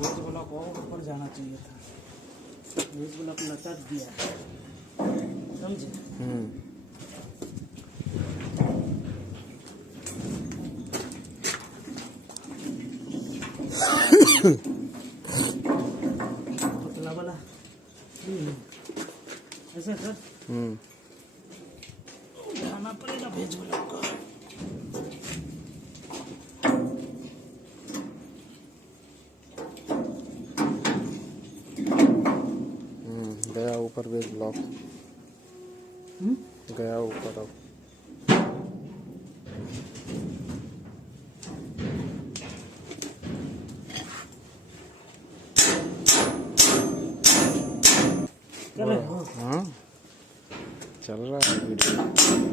Veg block और ऊपर जाना चाहिए था, वेज ब्लॉक लटक दिया, समझे? पतला वाला ऐसे सर उठाना पड़ेगा वेज ब्लॉक का। गया ऊपर वेज ब्लॉक, गया ऊपर। अब हाँ चल रहा है वीडियो।